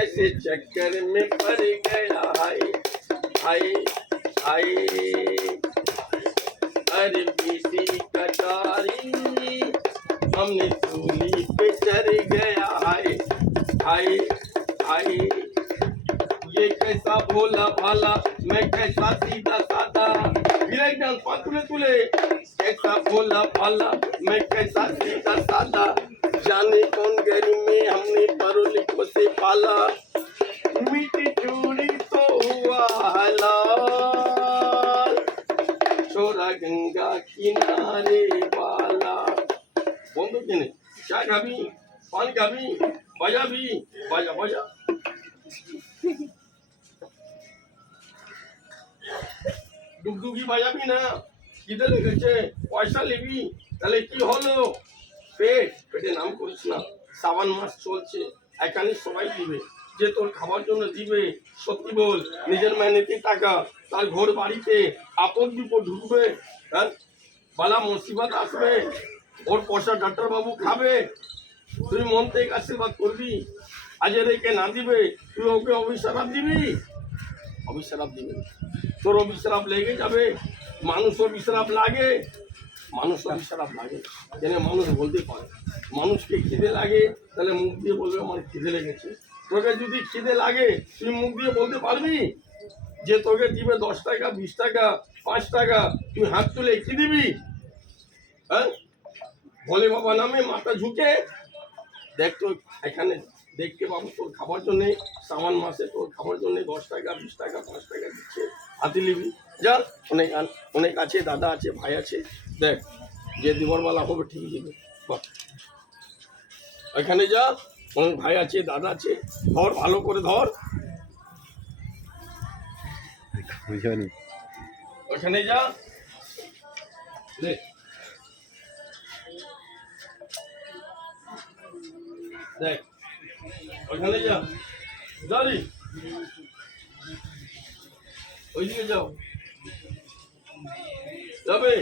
कैसे चक्कर में पड़ गया हाय हाय हाय अरे बीती कटारी हमने सूली पे चढ़ गया हाय हाय हाय ये कैसा भोला भाला मैं कैसा सीधा साधा ब्रेक डांस तुले तुले कैसा भोला भाला मैं कैसा सीधा साधा जाने कौन गरी में हमने परोली को से पाला मीठी चूड़ी तो हुआ हलाल छोरा गंगा किनारे वाला बंदो किने क्या खाबी पान खाबी बजाबी बजा बजा ডুগডুগি বাজাবি না খিদে লেগেছে পয়সা নিবি তাহলে কি হলো পেটে নাম করিস না শ্রাবণ মাস চলছে এখানে সবাই দিবে যে তোর খাবার জন্য দিবে সত্যি বল নিজের মেহনতি টাকা তার ঘর বাড়িতে আপদ বিপদ ঢুকবে হ্যাঁ বালা মুসিবত আসবে ওর পয়সা ডাক্তারবাবু খাবে তুই মন থেকে আশীর্বাদ করবি আজ রেখে না দিবে তুই ওকে অভিশাপ দিবি অভিশাপ দিবে তোর অভিশাপ লেগে যাবে মানুষ অভিশাপ লাগে মানুষ অভিশাপ লাগে যেন মানুষ বলতে পারে মানুষকে খিদে লাগে তাহলে মুখ দিয়ে বলবে আমার খিদে লেগেছে তোকে যদি খিদে লাগে তুই মুখ দিয়ে বলতে পারবি যে তোকে দিবে 10 টাকা 20 টাকা 5 টাকা তুই হাত তুলে কি দিবি হ্যাঁ ভোলে বাবা নামে মাথা ঝুঁকে দেখ তো এখানে দেখতে পাবো তোর খাবার জন্যে শ্রাবণ মাসে তোর খাবার জন্যে 10 টাকা 20 টাকা 5 টাকা দিচ্ছে হাতে নিবি যা অনেক আছে দাদা আছে ভাই আছে দেখ যে দিবরওয়ালা হবে ঠিক দিবে এখানে যা অনেক ভাই আছে দাদা আছে ধর ভালো করে ধর ওখানে যা দেখ ওখানে যা গাড়ি ওইদিকে যাও যাবে